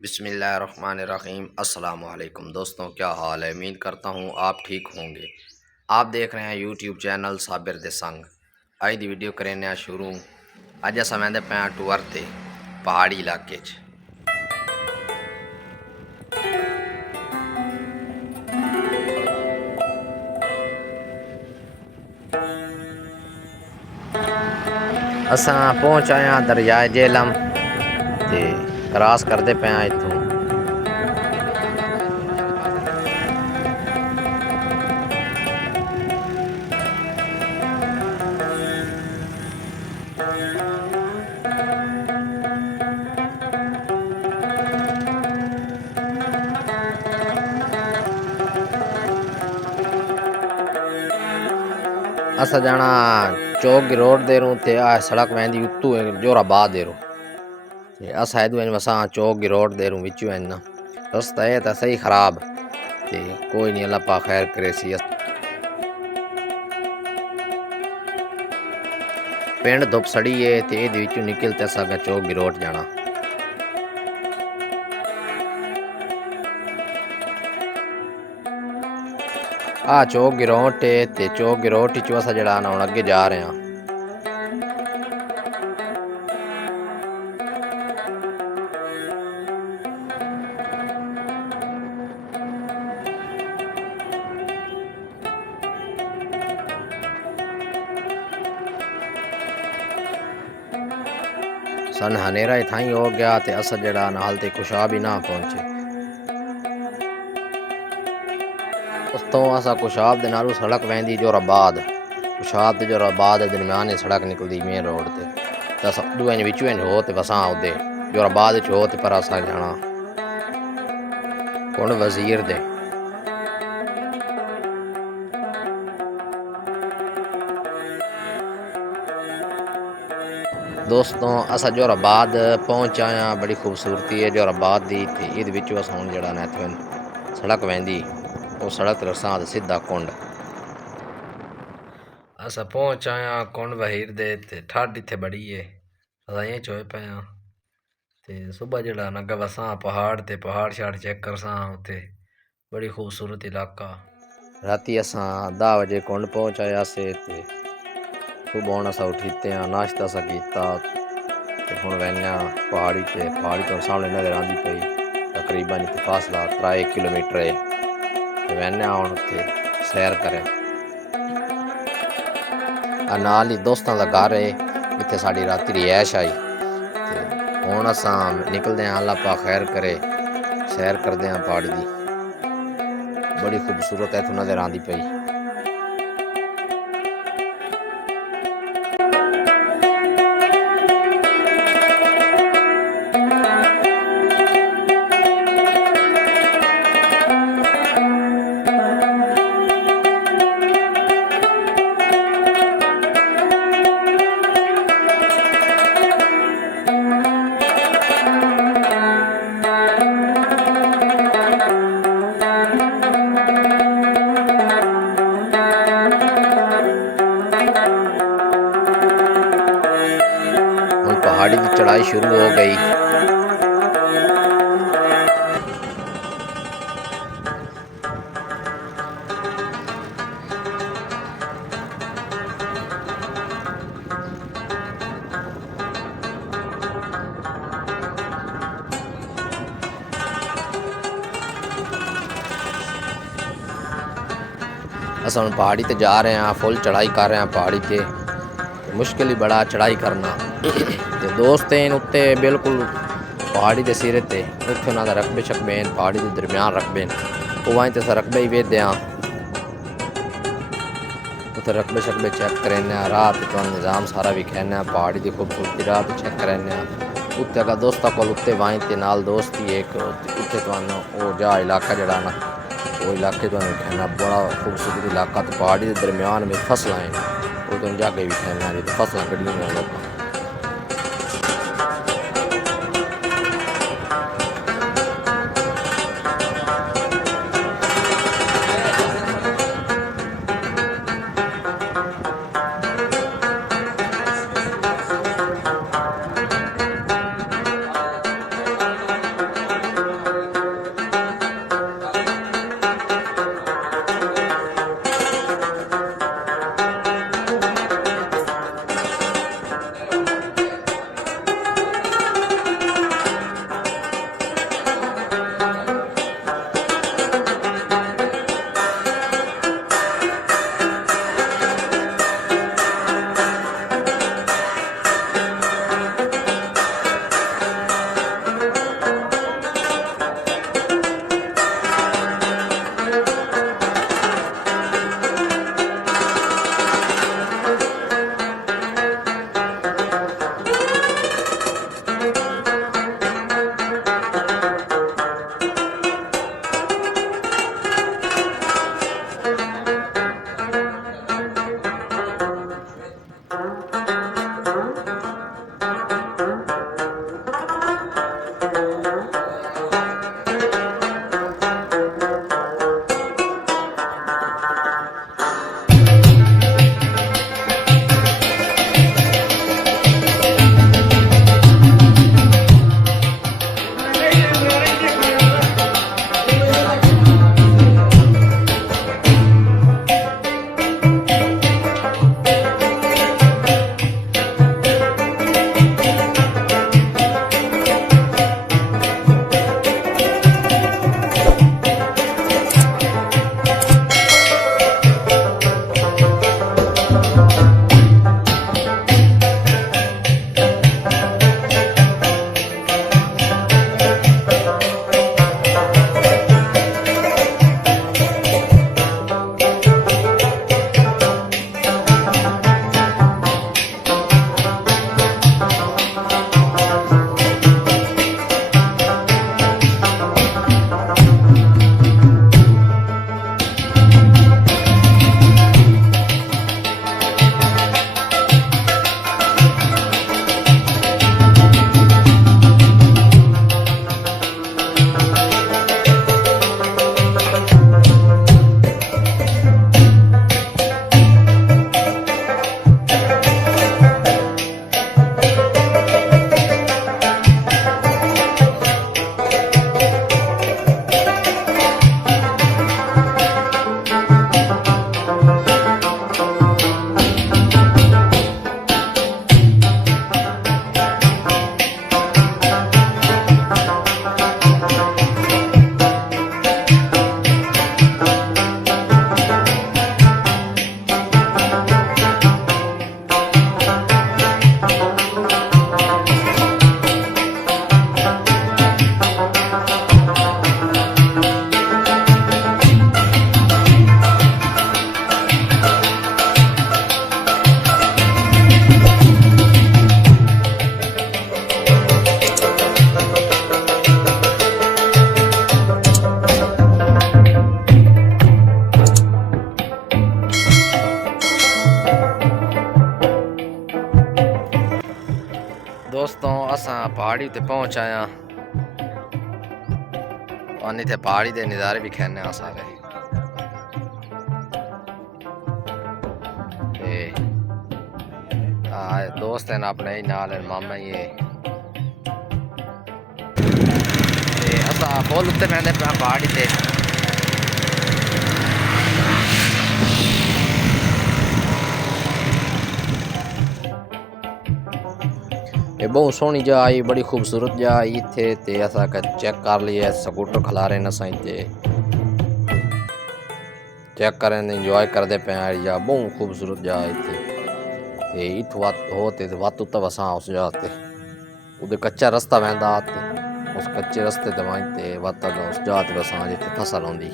बिस्मिल्लाहिर्रहमानिर्रहीम। अस्सलाम वालेकुम दोस्तों, क्या हाल है। उम्मीद करता हूँ आप ठीक होंगे। आप देख रहे हैं यूट्यूब चैनल साबिर दे संग। अज दी वीडियो करें शुरू। अज अस वह पे टूर ते पहाड़ी इलाके च। असा पहुँच आया दरियाए जेलम ते क्रॉस करते पे इतों। असा जाना चौक की रोड दे रू ते आ सड़क वहदी उत्तू जोराबाद दे रू। असा इधू वसा चौक की रोड दे रू विचू ना रस्ता है तो सही खराब ते कोई नहीं, अल्लाह पा खैर करे सी। पिंड धुप सड़ी है ते इहदे विचू निकल ते असा चौक की रोड जाना। आ चौक गिरोट है ते चौक गिरोट चो असा जड़ा ना हुण अगे जा रहे हैं। सन हनेरा इथाई हो गया ते असा जड़ा ना हाल ते खुशाब ही ना पहुंचे। उस्तों असा खुशाब दे नालू सड़क वहदी जोराबाद। खुशाब ते जोराबाद दे दरम्यान सड़क निकलदी मेन रोड ते असा दुए विचू हो ते बसा उदे जोराबाद च हो ते पर असा जाना कुंड वजीर दे। दोस्तों असा जोराबाद पहुंच आया। बड़ी खूबसूरती है जोराबाद दी ते इहदे विचू असा हुण जड़ा ना इत्थों सड़क वहदी वो सड़क रसा सीधा कुंड। असा पहुंच आया कुंड वहीर दे ते ठंड इत्थे बड़ी है। असा ये चोए पे ते सुबह जड़ा ना अगे बसा पहाड़ ते पहाड़ शाड़ चेक करसा उत्थे बड़ी खूबसूरत इलाका। राती असा 10 बजे कुंड पहुंच आया से ते सुबह हुण असा उठीते हैं, नाश्ता सा कीता ते हुण वहने पहाड़ी ते पहाड़ी तो सामने नजर आंदी पई। तकरीबन इत्थे फासला 3 किलोमीटर है ते वहने हुण उत्थे सैर करें। नाल ही दोस्तां दा घर है, इत्थे साडी राती रिहायश आई ते हुण असां निकलदे हैं। अल्लाह पा खैर करे, सैर करदे हैं पहाड़ी दी। बड़ी खूबसूरत इत्थों नजर आंदी पई। पहाड़ी की चढ़ाई शुरू हो गई। अस हम पहाड़ी ते जा रहे हैं, फुल चढ़ाई कर रहे हैं पहाड़ी ते। मुश्किल ही बड़ा चढ़ाई करना ते दोस्त हैं उत्ते बिल्कुल पहाड़ी के सिरे ते उत्थे उन्होंने रकबे शकबे पहाड़ी के दरम्यान रकबे वो वहीं ते रकबे ही वेदे हैं। उत्थे रकबे शकबे चेक करें राह तो निज़ाम सारा भी कहने पहाड़ी की खूबसूरती राह चेक करें। उत्ते अगर दोस्तों को उत्ते वहीं ते नाल दोस्त ही एक उत्थे तो जा इलाका जड़ा ना वो इलाके तो कहना बड़ा खूबसूरत इलाका। तो पहाड़ी के दरम्यान में फसल हैं वो तो जाके भी कहना जी तो फसल कटियां लोग। पहाड़ी ते पहुंच आया और इतने पहाड़ी के नज़ारे भी खेने सारे। दोस्त हैं अपने ही नाल मामा ही असा फुल उत्ते पैंदे पहाड़ी ते। ये बहुत सोहनी जगह आई, बड़ी खूबसूरत जगह आई इत्थे ते असा चेक कर लिए स्कूटर खला रहे न साईं ते चेक करें इंजॉय करते पे जगह बहुत खूबसूरत जगह इत्थे ते इत्थों होते वत उत्ता वसा उस जगह ते उधर कच्चा रास्ता वहंदा ते उस कच्चे रास्ते ते वहीं ते वत उस जगह ते वसा जिथे फसल होंदी।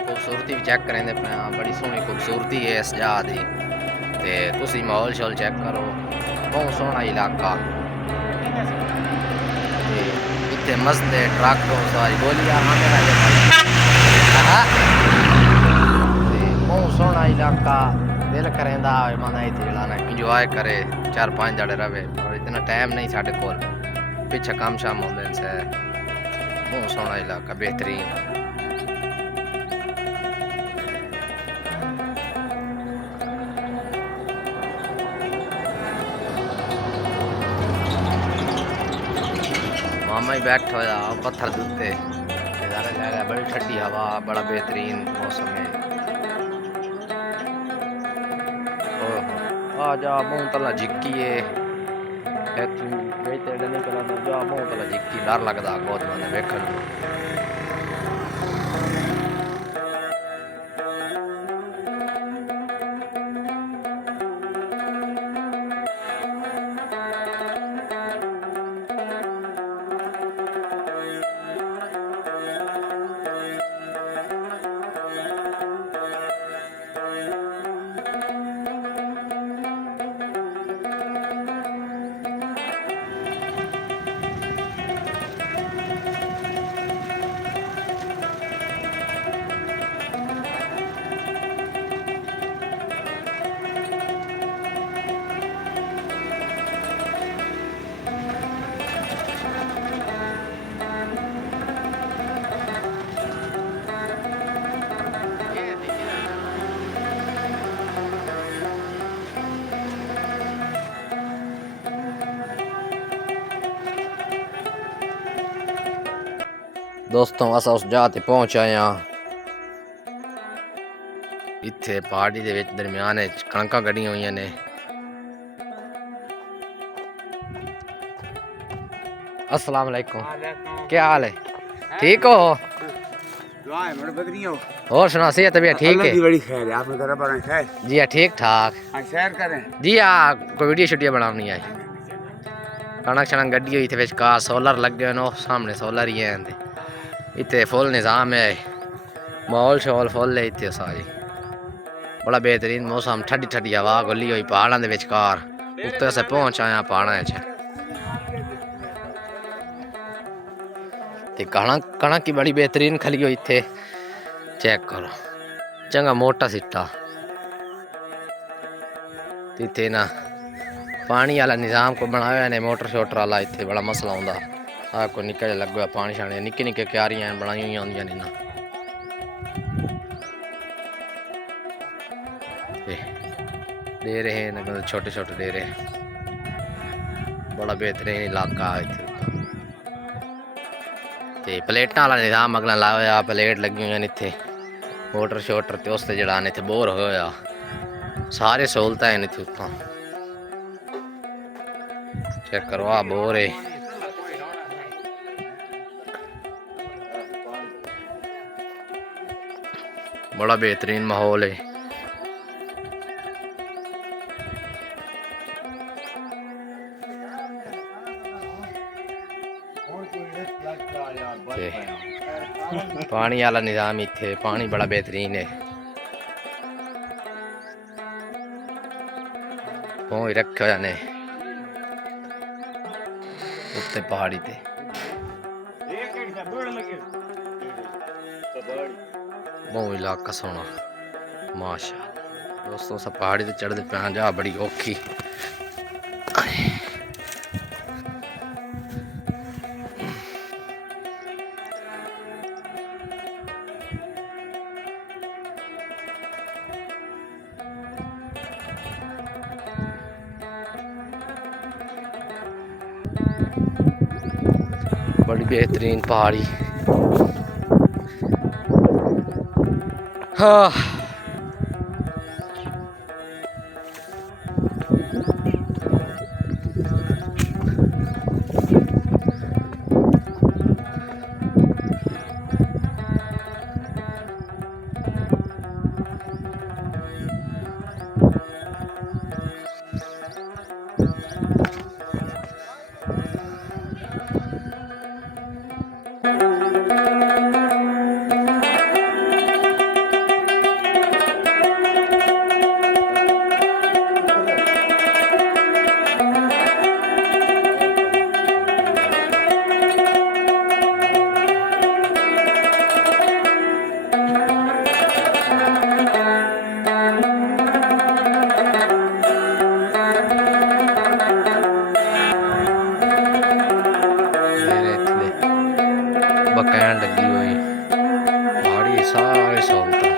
खूबसूरती भी चेक करेंगे पे, बड़ी सोहनी खूबसूरती है इस जगह की ते तुसी माहौल शोल चेक करो, बहुत सोहना इलाका। इतने मस्त ट्रक सारी गोलियां बहुत सोहना इलाका, दिल करेंदा माना इतने जलाना इंजॉय करे 4-5 जड़े रहे, और इतना टाइम नहीं साढ़े कोल, पीछे काम शाम होंगे से। बहुत सोहना इलाका बेहतरीन। मामा ही बैठा होया पत्थर दुते नज़ारा ले रहा, बड़ी ठंडी हवा, बड़ा बेहतरीन मौसम है। आ जा मुँह तला झिक्की है जा मुँह तला झिक्की, डर लगता बहुत मैंने वेखन। दोस्तों असा उस जगह ते पहुंच आए हैं, इत्थे पहाड़ी दे विच दरम्यान कणकां गड्डियां हुई ने। अस्सलाम वालेकुम, क्या हाल है? ठीक हो? और सुना सेहत तबीयत ठीक है? जी हाँ ठीक ठाक। जी हाँ कोई वीडियो शूडियो बनानी है, कणक शणक गड्डी हुई थे कार सोलर लगे हुए, सामने सोलर ही है, इतने फुल निज़ाम है, माहौल शोल फुल है इतने सारी, बड़ा बेहतरीन मौसम, ठंडी ठंडी हवा गुल्ली हुई पहाड़ों के विचकार, उत्ते अस पहुंच आए पहाड़ों च। कणक कणक की बड़ी बेहतरीन खली हुई इतने चेक करो, चंगा मोटा सिट्टा इतने ना पानी वाला निज़ाम को बनाया ने, मोटर शोटर वाला इतने बड़ा मसला आंदा। आ कोई निक्का जिहा लग्गे पानी शानी निक्की निक्की क्यारियां बनाई हुई आंदियां ने ना, डेरे हैं ना छोटे छोटे डेरे, बड़ा बेहतरीन इलाका है इत्थे। ते प्लेटां वाला निज़ाम अगला लाया, प्लेट लगी हुई इत्थे, मोटर शोटर ते उसते जड़ा इत्थे बोर होया, सारे सहूलतां हैं इत्थे। उत्थां चेक करो आ बोर है, बड़ा बेहतरीन माहौल है। पानी वाला निज़ाम इत्थे, पानी बड़ा बेहतरीन है। ही रखे हुए ने उत्ते पहाड़ी ते। बहुत इलाका सोना माशा दोस्तों। सब पहाड़ी ते चढ़ते पे जा बड़ी औखी। बड़ी बेहतरीन पहाड़ी। हाँ बकैन लगी हुई पहाड़ी सारे सहूलत।